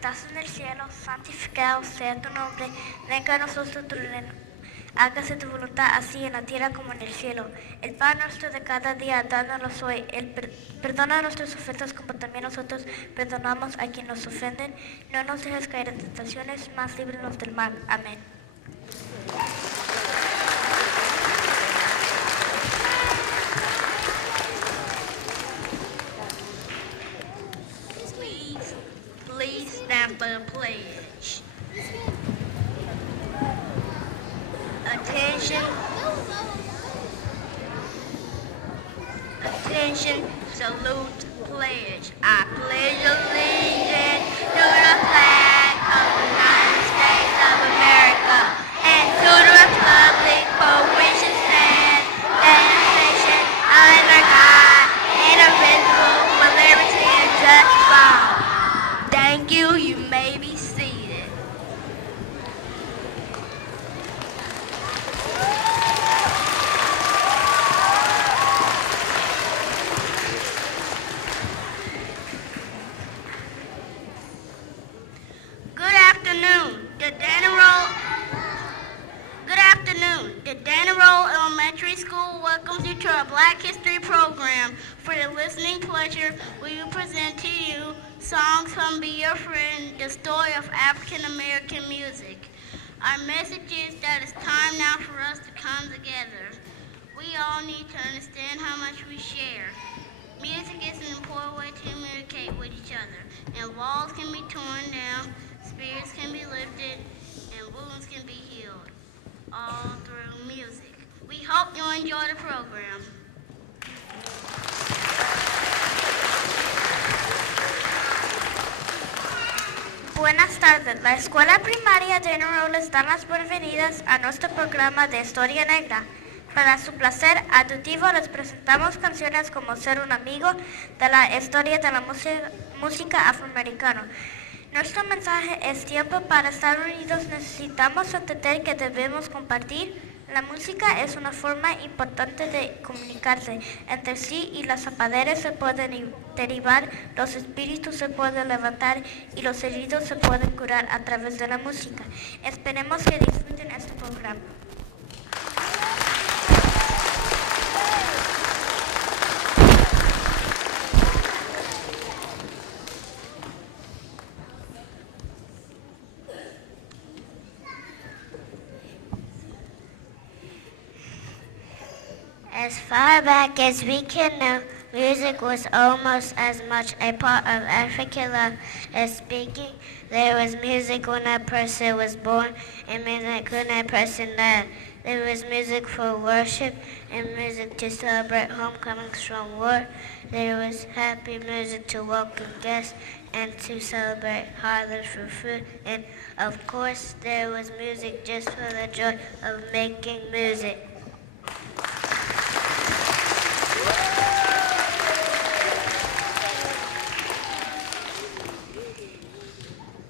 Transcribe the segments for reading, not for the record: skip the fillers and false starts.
estás en el cielo, santificado sea tu nombre, venga a nosotros tu reino. Hágase tu voluntad así en la tierra como en el cielo. El pan nuestro de cada día, dánoslo hoy. Perdona nuestras ofensas como también nosotros perdonamos a quienes nos ofenden. No nos dejes caer en tentaciones, mas líbranos del mal. Amén. Please stand for the pledge. Attention. Attention, salute, pledge. I pledge allegiance to the flag of the United States of America and to the republic for which it stands, one nation, under God, indivisible, with liberty and justice for all. Thank you. You may be seated. Good afternoon. The Dana Roll Elementary School welcomes you to our Black History program. For your listening pleasure, we will present to you songs from Be Your Friend, the story of African American music. Our message is that it's time now for us to come together. We all need to understand how much we share. Music is an important way to communicate with each other, and walls can be torn down, spirits can be lifted, and wounds can be healed, all through music. We hope you enjoy the program. Buenas tardes. La Escuela Primaria de Dana Roll les da las bienvenidas a nuestro programa de Historia Negra. Para su placer auditivo les presentamos canciones como Ser un amigo de la historia de la música afroamericana. Nuestro mensaje es tiempo para estar unidos. Necesitamos entender que debemos compartir. La música es una forma importante de comunicarse entre sí y los zapaderos se pueden derivar, los espíritus se pueden levantar y los heridos se pueden curar a través de la música. Esperemos que disfruten este programa. As far back as we can know, music was almost as much a part of African life as speaking. There was music when a person was born and music when a person died. There was music for worship and music to celebrate homecomings from war. There was happy music to welcome guests and to celebrate harvest for food. And of course, there was music just for the joy of making music.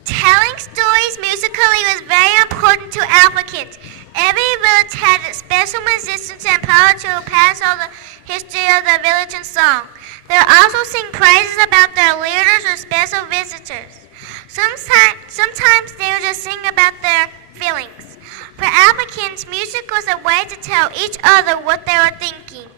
Telling stories musically was very important to Africans. Every village had special musicians and poets who pass on the history of the village in song. They also sing praises about their leaders or special visitors. Sometimes they would just sing about their feelings. For Africans, music was a way to tell each other what they were thinking.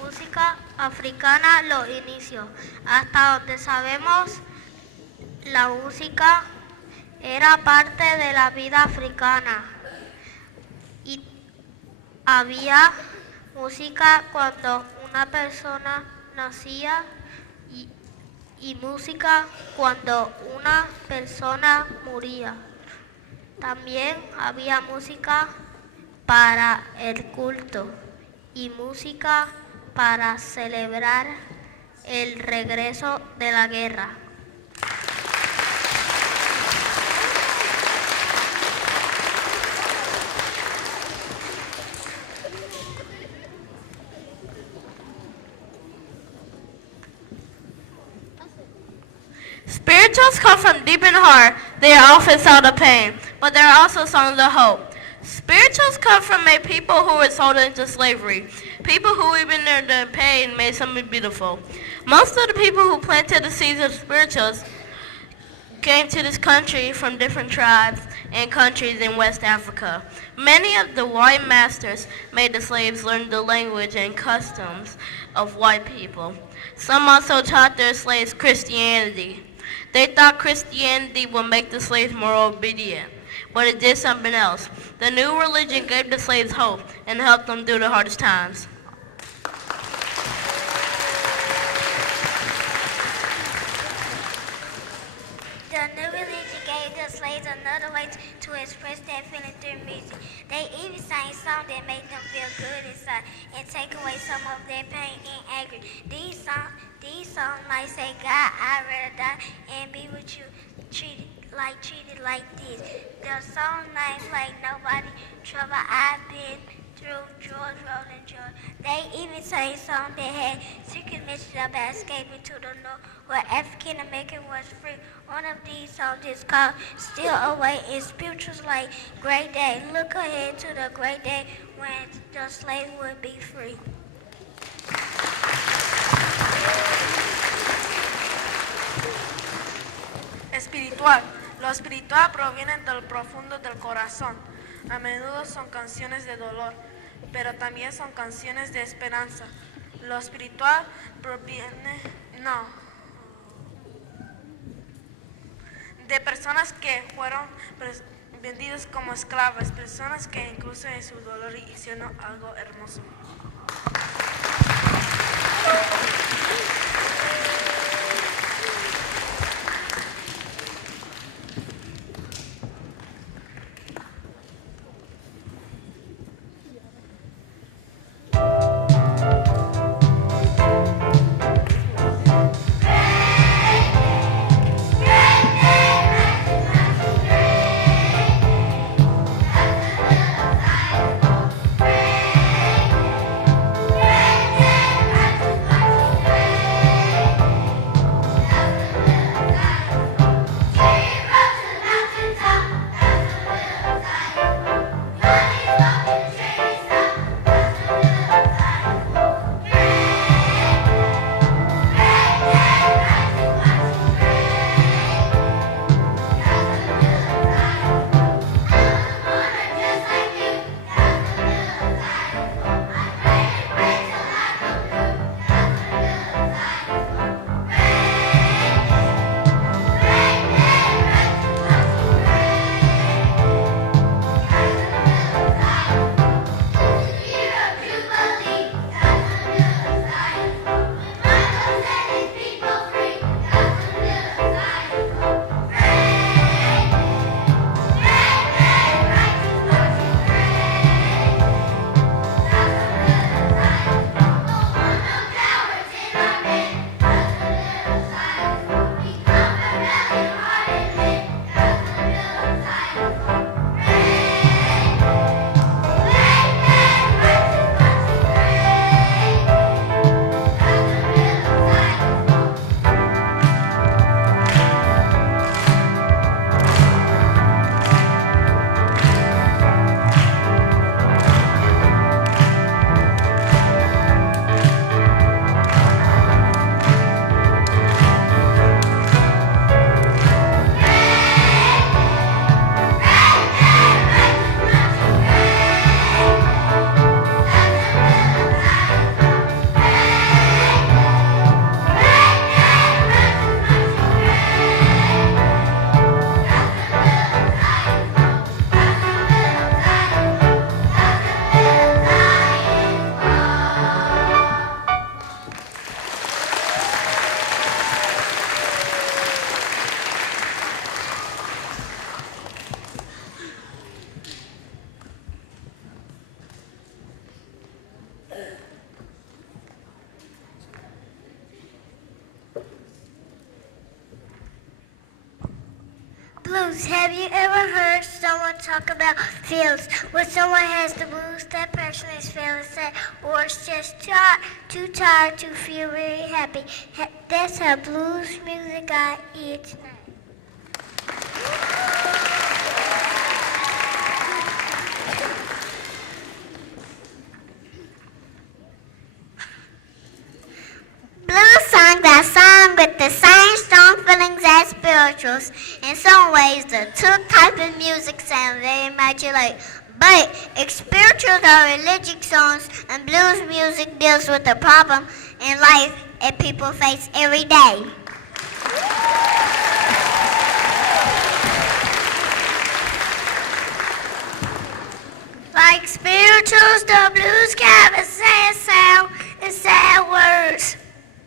Música africana, los inicios. Hasta donde sabemos, la música era parte de la vida africana. Y había música cuando una persona nacía y música cuando una persona moría. También había música para el culto y música para celebrar el regreso de la guerra. Spirituals come from deep in heart. They are often songs of pain, but they are also songs of hope. Spirituals come from a people who were sold into slavery. People who even earned their pay and made something beautiful. Most of the people who planted the seeds of spirituals came to this country from different tribes and countries in West Africa. Many of the white masters made the slaves learn the language and customs of white people. Some also taught their slaves Christianity. They thought Christianity would make the slaves more obedient, but it did something else. The new religion gave the slaves hope and helped them through the hardest times. The new religion gave the slaves another way to express their feelings through music. They even sang songs that made them feel good inside and take away some of their pain and anger. These songs might say, God, I'd rather die and be with you, treated like this. The song names like Nobody Trouble I've Been Through, George Rolling George. They even sang songs that had secret messages about escaping to the north where African American was free. One of these songs is called Still Away in spirituals like Great Day. Look ahead to the great day when the slave would be free. Espiritual. Lo espiritual proviene del profundo del corazón. A menudo son canciones de dolor, pero también son canciones de esperanza. Lo espiritual proviene, de personas que fueron vendidas como esclavas, personas que incluso en su dolor hicieron algo hermoso. Blues. Have you ever heard someone talk about feels? When someone has the blues, that person is feeling sad or is just too tired to feel really happy. That's how blues music got its name. spirituals. In some ways, the two types of music sound very much alike. But spirituals are religious songs, and blues music deals with the problem in life that people face every day. Like spirituals, the blues have a sad sound and sad words.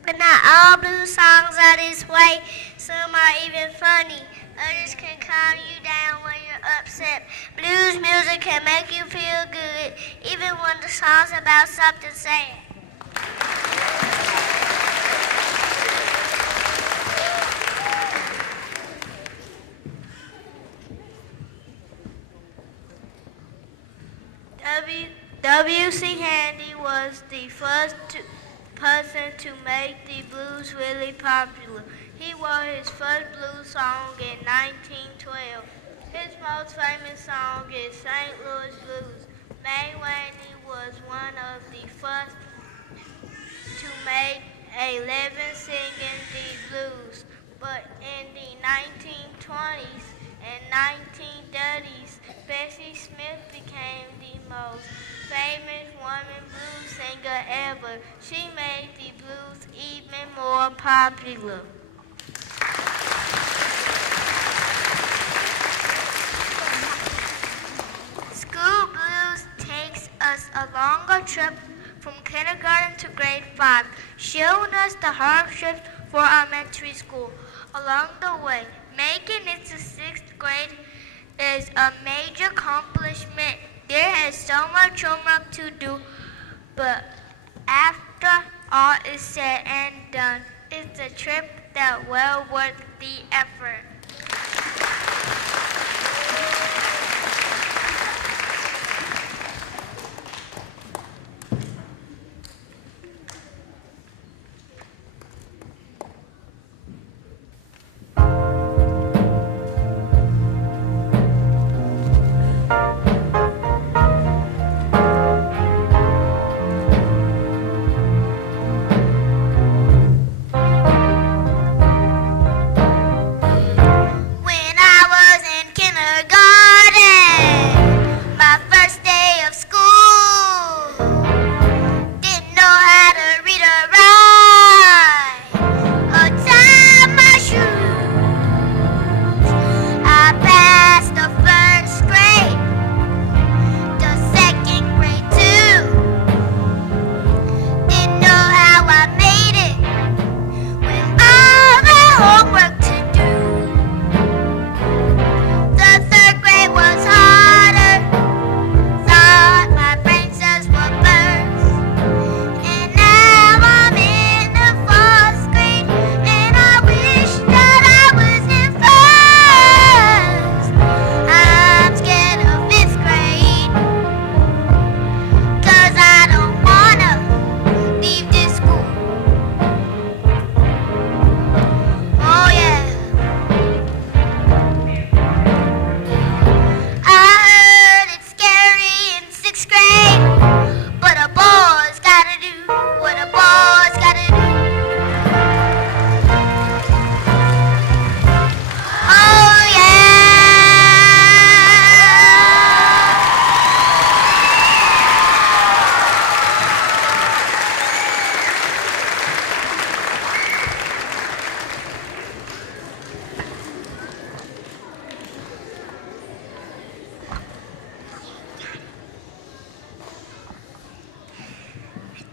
But not all blues songs are this way. Some are even funny. Others can calm you down when you're upset. Blues music can make you feel good, even when the song's about something sad. W.C. Handy was the first person to make the blues really popular. He wrote his first blues song in 1912. His most famous song is St. Louis Blues. May Waney was one of the first to make a living singing the blues. But in the 1920s and 1930s, Bessie Smith became the most famous woman blues singer ever. She made the blues even more popular. School blues takes us a longer trip from kindergarten to grade 5, showing us the hardships for elementary school. Along the way, making it to 6th grade is a major accomplishment. There is so much homework to do, but after all is said and done, it's a trip that well worth the effort.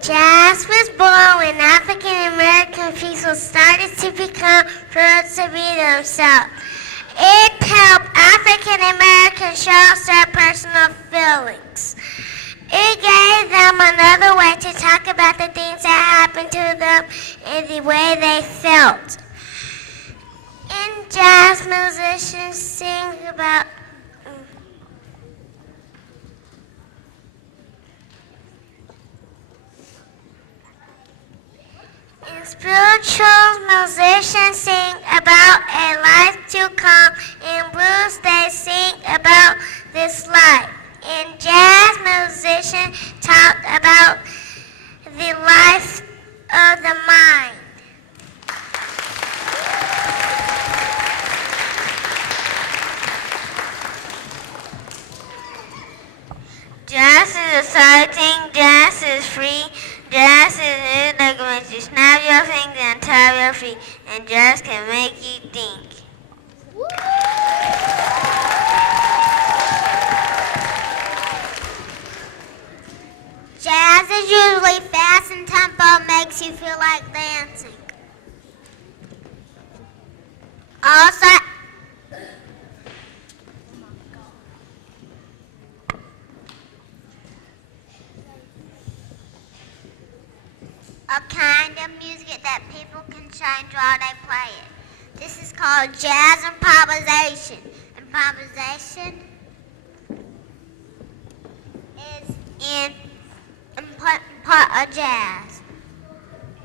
Jazz was born when African American people started to become proud to be themselves. It helped African Americans show their personal feelings. It gave them another way to talk about the things that happened to them and the way they felt. And jazz musicians sing about In spiritual musicians sing about a life to come. In blues they sing about this life. In jazz musicians talk about the life of the mind. Jazz is music that makes you snap your fingers and tap your feet, and jazz can make you think. Jazz is usually fast and tempo makes you feel like dancing. Also, a kind of music that people can change while they play it. This is called jazz improvisation. Improvisation is an important part of jazz.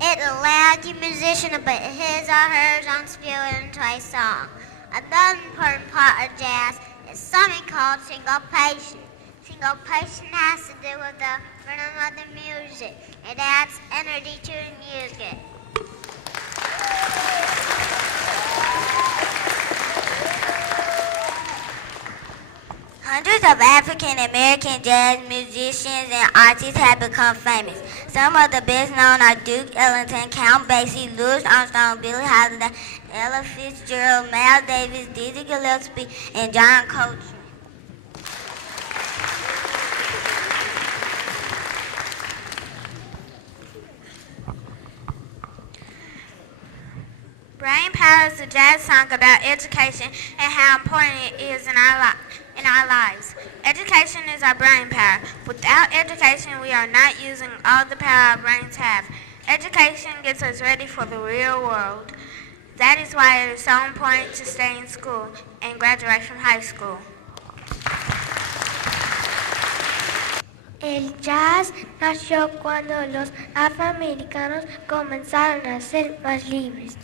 It allows the musician to put his or her own spirit into a song. Another important part of jazz is something called syncopation. Syncopation has to do with the rhythm of the music. It adds energy to the music. Hundreds of African American jazz musicians and artists have become famous. Some of the best known are Duke Ellington, Count Basie, Louis Armstrong, Billie Holiday, Ella Fitzgerald, Miles Davis, Dizzy Gillespie, and John Coltrane. Brain Power is a jazz song about education and how important it is in our lives. Education is our brain power. Without education, we are not using all the power our brains have. Education gets us ready for the real world. That is why it is so important to stay in school and graduate from high school. El jazz nació cuando los afroamericanos comenzaron a ser más libres.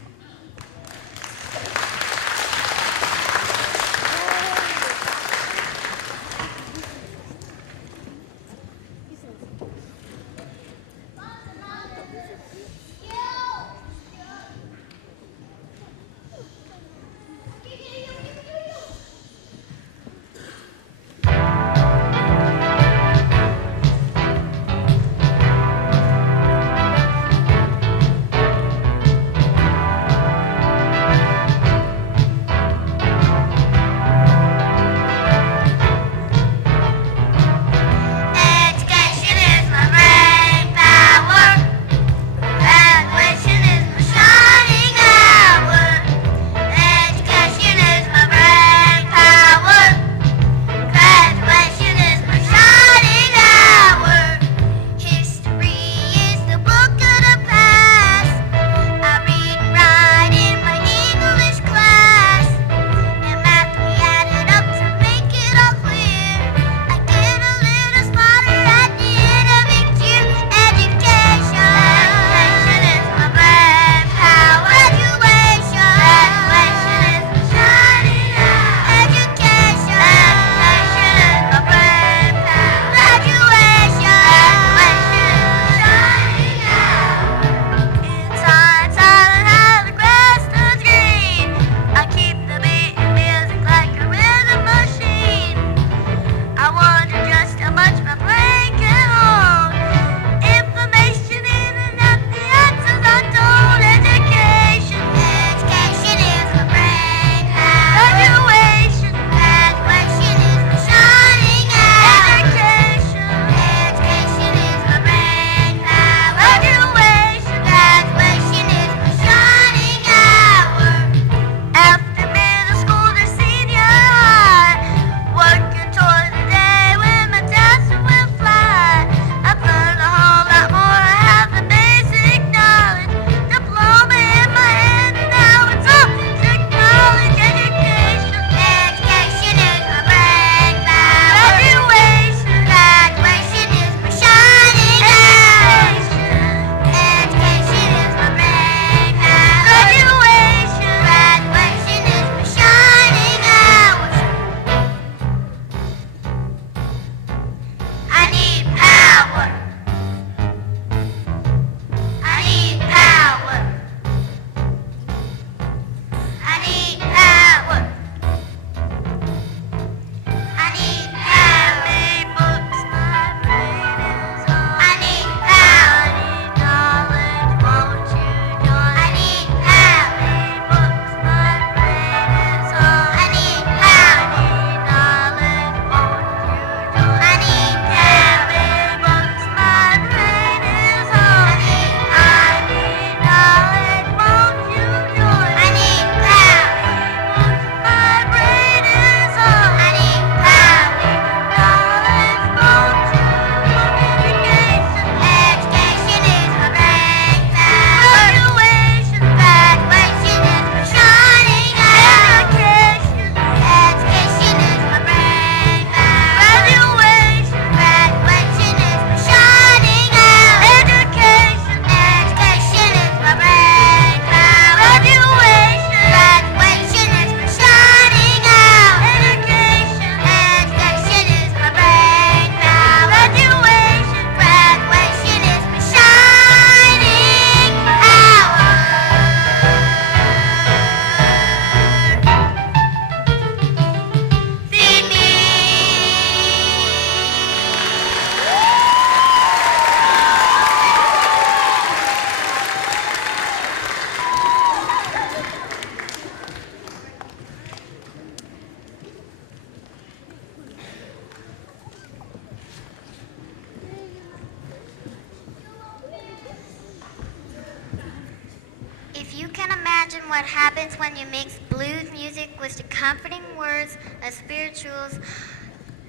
imagine what happens when you mix blues music with the comforting words of spirituals,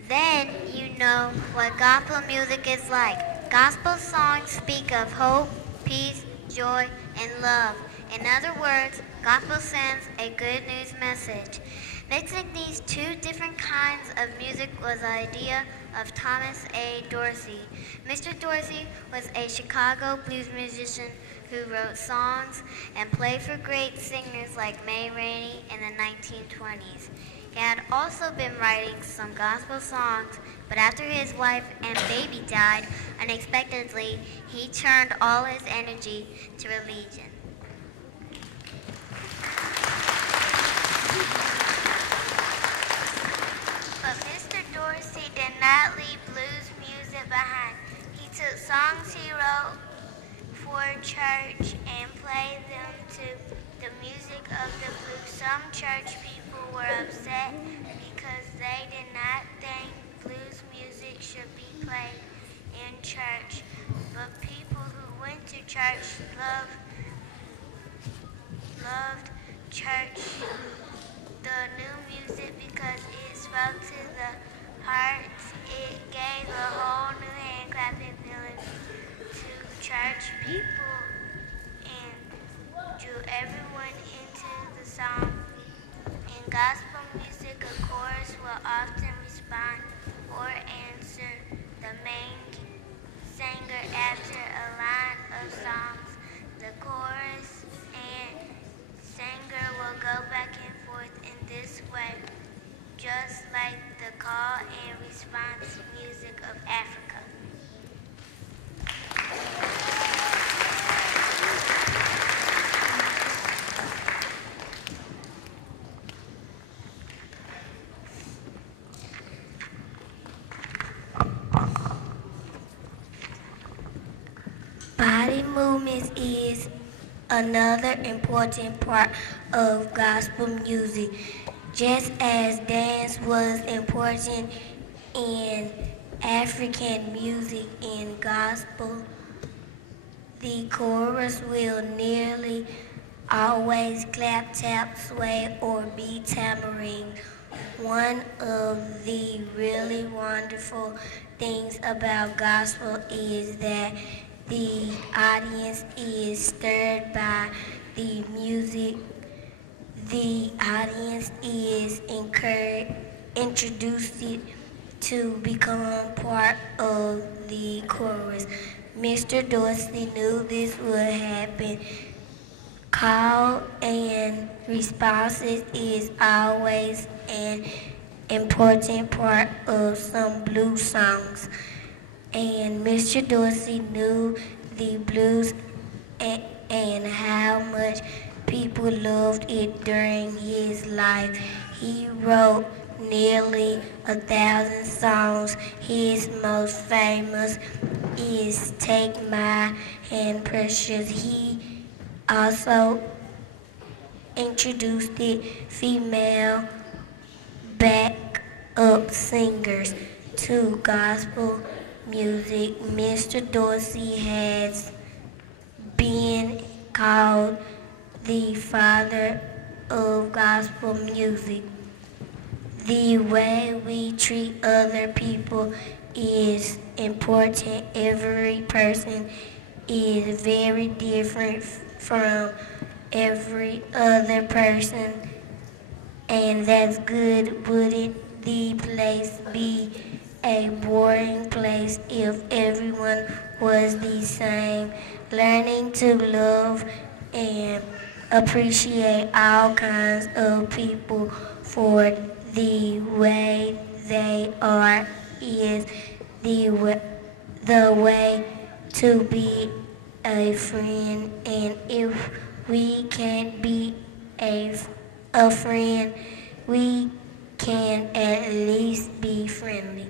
then you know what gospel music is like. Gospel songs speak of hope, peace, joy, and love. In other words, gospel sends a good news message. Mixing these two different kinds of music was the idea of Thomas A. Dorsey. Mr. Dorsey was a Chicago blues musician who wrote songs and played for great singers like May Rainey in the 1920s. He had also been writing some gospel songs, but after his wife and baby died unexpectedly, he turned all his energy to religion. But Mr. Dorsey did not leave blues music behind. He took songs he wrote for church and played them to the music of the blues. Some church people were upset because they did not think blues music should be played in church. But people who went to church loved church, the new music, because it spoke to the hearts. It gave a whole new hand clapping feeling to church people and drew everyone into the song. In gospel music, a chorus will often respond or answer the main singer after a line of songs. The chorus and singer will go back and forth in this way, just like the call and response music of Africa. Body movements is another important part of gospel music. Just as dance was important in African music and gospel, the chorus will nearly always clap, tap, sway, or beat tambourine. One of the really wonderful things about gospel is that the audience is stirred by the music. The audience is introduced to become part of the chorus. Mr. Dorsey knew this would happen. Call and responses is always an important part of some blues songs. And Mr. Dorsey knew the blues and how much people loved it during his life. He wrote nearly 1,000 songs. His most famous is Take My Hand Precious. He also introduced the female backup singers to gospel music. Mr. Dorsey has been called the father of gospel music. The way we treat other people is important. Every person is very different from every other person, and that's good. Wouldn't the place be a boring place if everyone was the same? Learning to love and appreciate all kinds of people for the way they are is the way to be a friend. And if we can't be a friend, we can at least be friendly.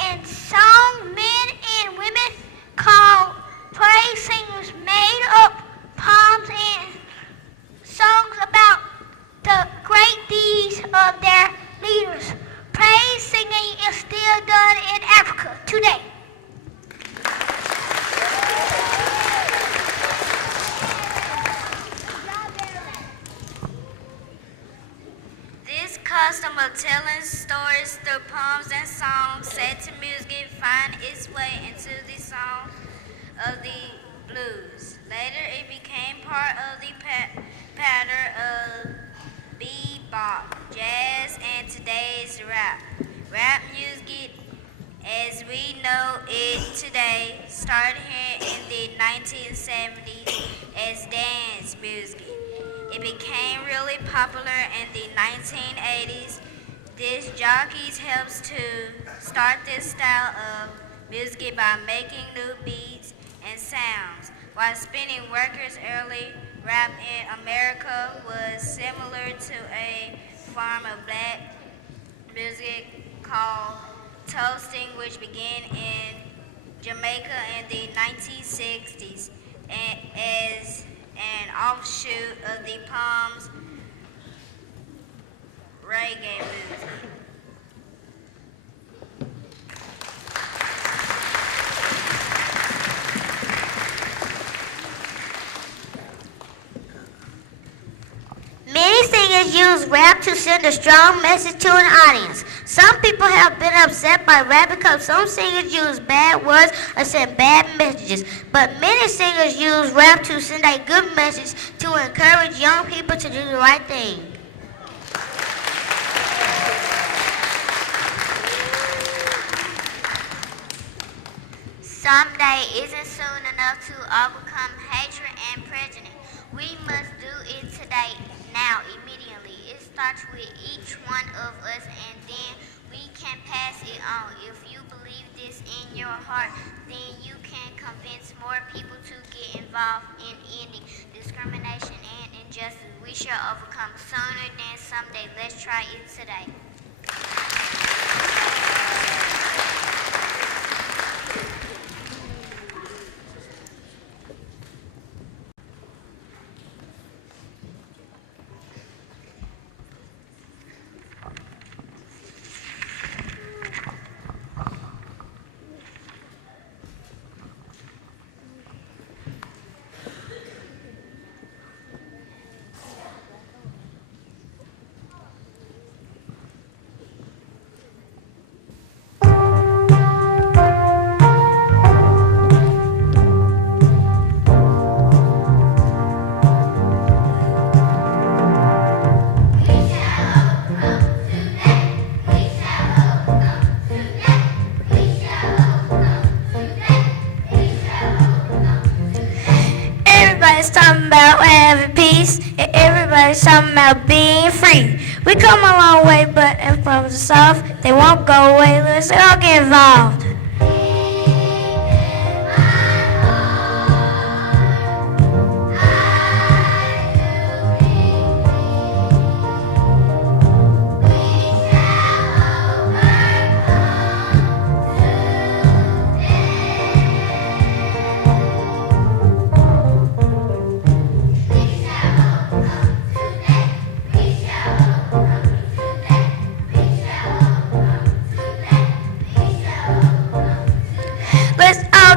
and song men and women called praise singers made up poems and songs about the great deeds of their leaders. Praise singing is still done in Africa today. This custom of telling stories through poems and songs set to music find its way into the song of the blues. Later it became part of the pattern of bebop, jazz, and today's rap. Rap music as we know it today started here in the 1970s as dance music. It became really popular in the 1980s. Disc jockeys helps to start this style of music by making new beats and sounds. While spinning workers early rap in America was similar to a form of black music called toasting, which began in Jamaica in the 1960s as an offshoot of the Palms reggae music. Many singers use rap to send a strong message to an audience. Some people have been upset by rap because some singers use bad words or send bad messages. But many singers use rap to send a good message to encourage young people to do the right thing. Someday isn't soon enough to overcome hatred and prejudice. We must do it today, now, immediately. It starts with each one of us, and then we can pass it on. If you believe this in your heart, then you can convince more people to get involved in ending discrimination and injustice. We shall overcome sooner than someday. Let's try it today. Everybody's talking about having peace, and everybody's talking about being free. We come a long way, but if problems are solved, they won't go away. Let's all get involved.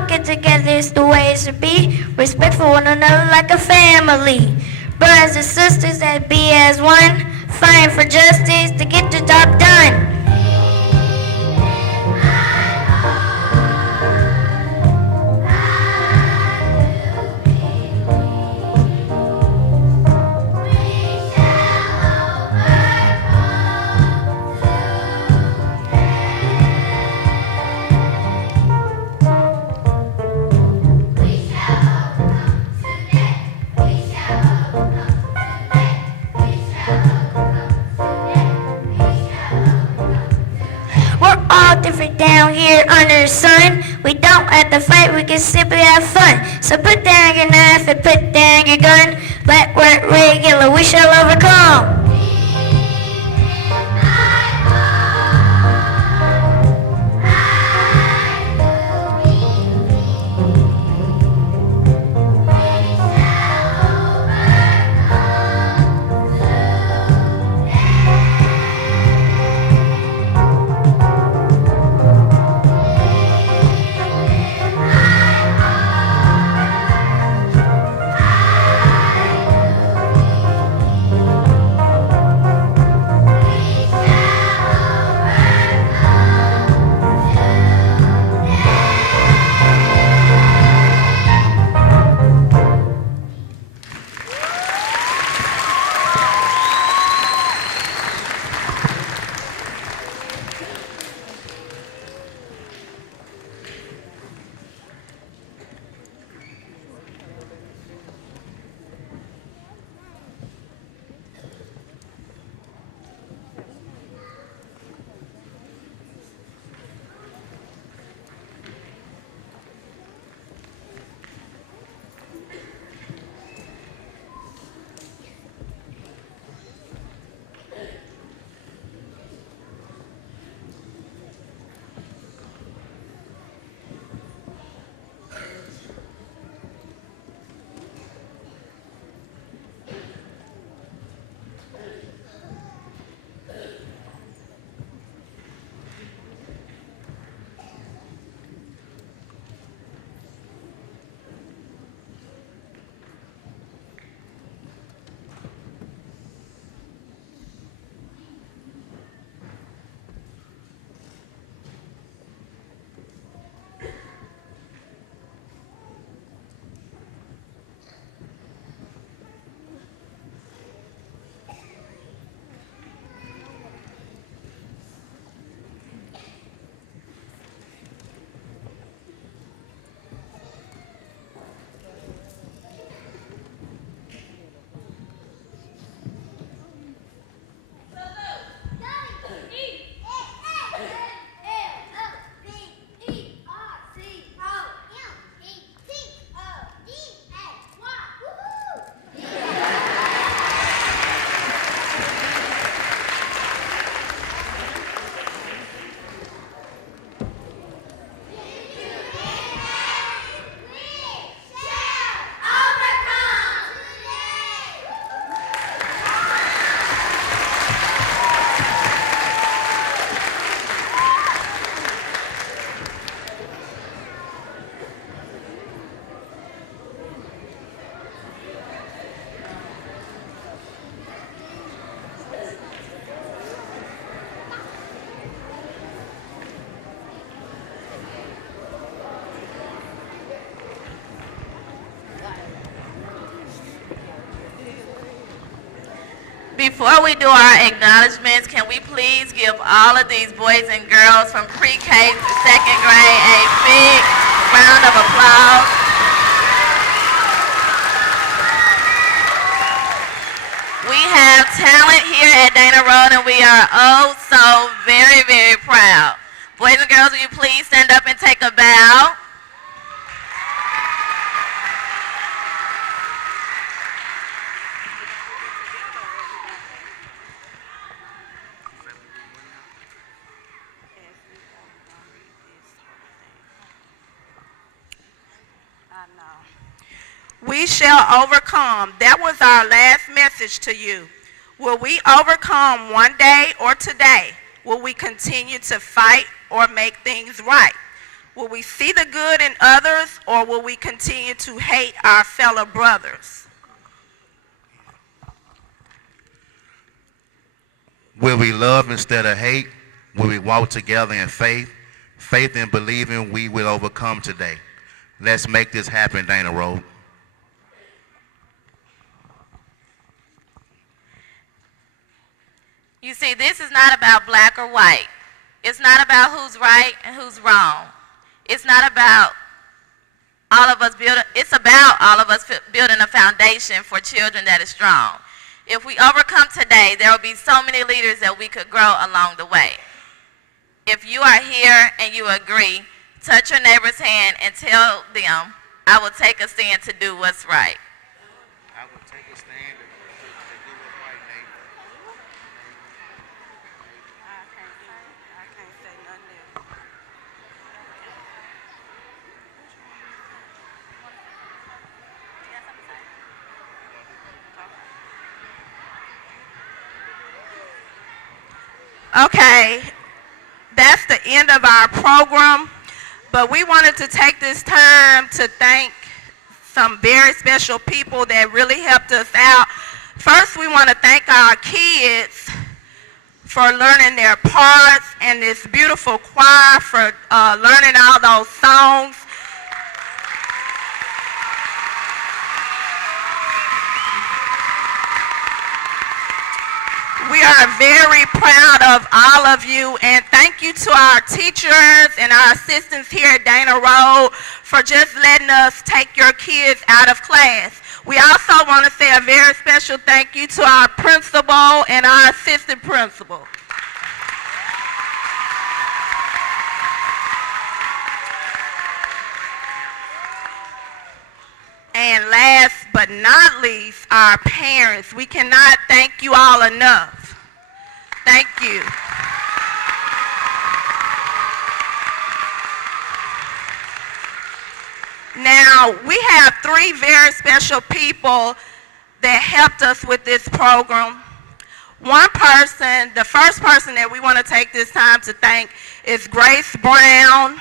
Get together is the way it should be. Respect for one another like a family. Brothers and sisters that be as one. Fighting for justice to get the job done. Different down here under the sun. We don't have to fight, we can simply have fun. So put down your knife and put down your gun. Black, white, red, yellow, we shall overcome. Before we do our acknowledgments, can we please give all of these boys and girls from pre-K to second grade a big round of applause? We have talent here at Dana Road, and we are oh so very, very proud. Boys and girls, will you please stand up and take a bow? We shall overcome. That was our last message to you. Will we overcome one day or today? Will we continue to fight or make things right? Will we see the good in others, or will we continue to hate our fellow brothers? Will we love instead of hate? Will we walk together in faith? Faith in believing we will overcome today. Let's make this happen, Dana Road. You see, this is not about black or white. It's not about who's right and who's wrong. It's not about all of us building, it's about all of us building a foundation for children that is strong. If we overcome today, there will be so many leaders that we could grow along the way. If you are here and you agree, touch your neighbor's hand and tell them, I will take a stand to do what's right. I will take a stand to do what's right, Nate. I can't say nothing else. Okay, that's the end of our program, but we wanted to take this time to thank some very special people that really helped us out. First, we want to thank our kids for learning their parts, and this beautiful choir for learning all those songs. We are very proud of all of you, and thank you to our teachers and our assistants here at Dana Road for just letting us take your kids out of class. We also want to say a very special thank you to our principal and our assistant principal. And last but not least, our parents. We cannot thank you all enough. Thank you. Now, we have three very special people that helped us with this program. One person, the first person that we want to take this time to thank is Grace Brown.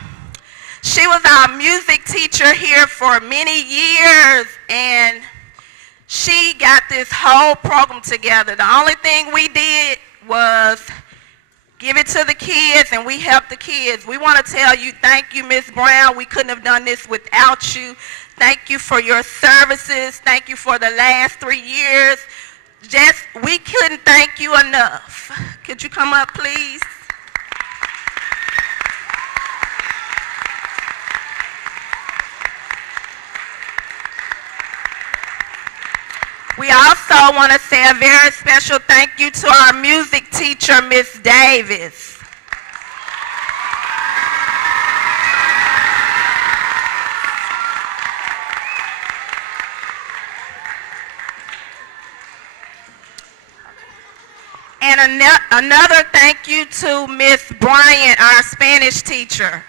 She was our music teacher here for many years, and she got this whole program together. The only thing we did was give it to the kids, and we helped the kids. We want to tell you thank you, Miss Brown. We couldn't have done this without you. Thank you for your services. Thank you for the last 3 years. We couldn't thank you enough. Could you come up, please? We also want to say a very special thank you to our music teacher, Miss Davis. And another thank you to Miss Bryant, our Spanish teacher.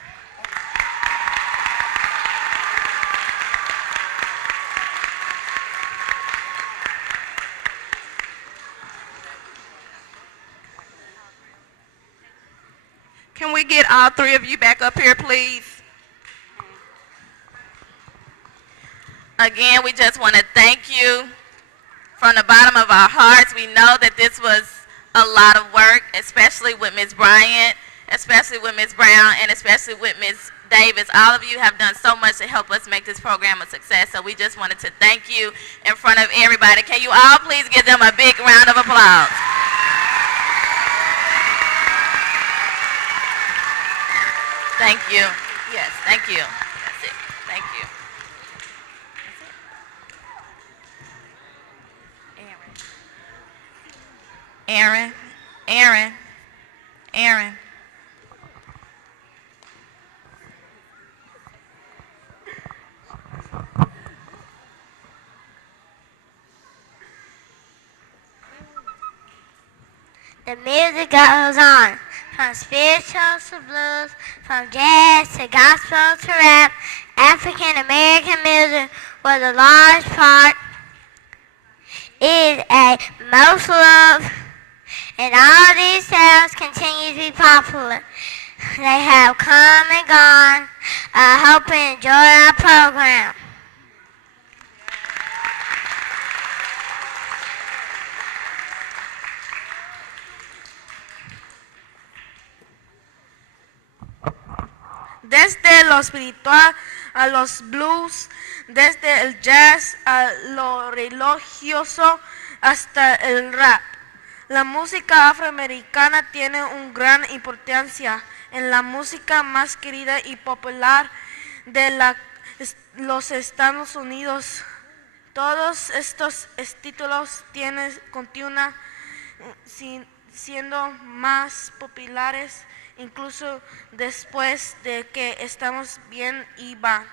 Can we get all three of you back up here, please? Again, we just want to thank you from the bottom of our hearts. We know that this was a lot of work, especially with Ms. Bryant. especially with Ms. Brown and especially with Ms. Davis. All of you have done so much to help us make this program a success, so we just wanted to thank you in front of everybody. Can you all please give them a big round of applause? Thank you. Yes, thank you. That's it. Thank you. Aaron. Aaron. Aaron. The music goes on, from spirituals to blues, from jazz to gospel to rap. African American music was a large part. It is a most loved, and all these styles continue to be popular. They have come and gone. I hope you enjoy our program. Desde lo espiritual a los blues, desde el jazz a lo religioso hasta el rap. La música afroamericana tiene una gran importancia en la música más querida y popular de los Estados Unidos. Todos estos estilos continúan siendo más populares incluso después de que estamos bien y va.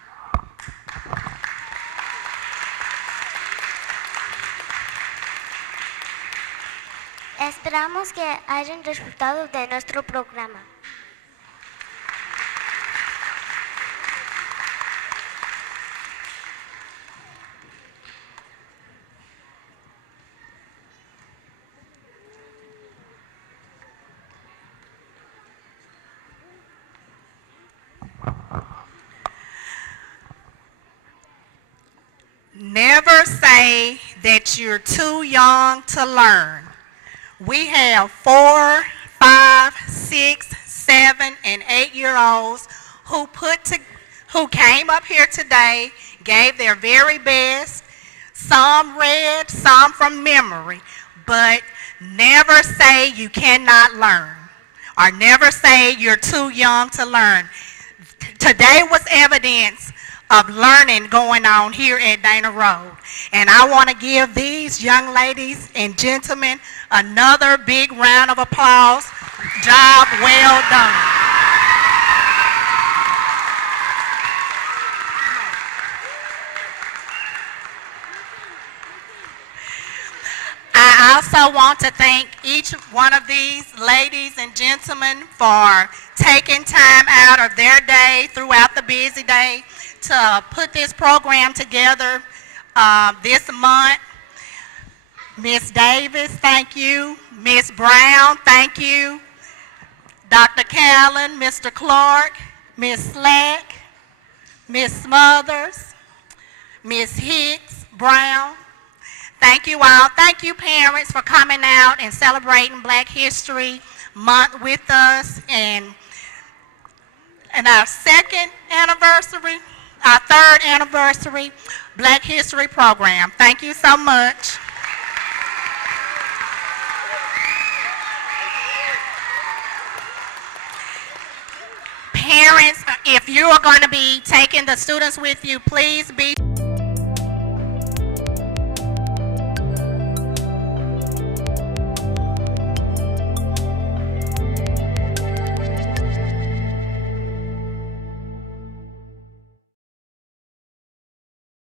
Esperamos que hayan disfrutado de nuestro programa. Never say that you're too young to learn. We have 4, 5, 6, 7, and 8-year-olds who came up here today, gave their very best. Some read, some from memory, but never say you cannot learn, or never say you're too young to learn. Today was evidence of learning going on here at Dana Road. And I want to give these young ladies and gentlemen another big round of applause. Job well done. I also want to thank each one of these ladies and gentlemen for taking time out of their day throughout the busy day to put this program together this month. Ms. Davis, thank you. Ms. Brown, thank you. Dr. Callan, Mr. Clark, Ms. Slack, Ms. Smothers, Ms. Hicks, Brown. Thank you all. Thank you, parents, for coming out and celebrating Black History Month with us. And our third anniversary Black History program. Thank you so much. Parents, if you are going to be taking the students with you, please be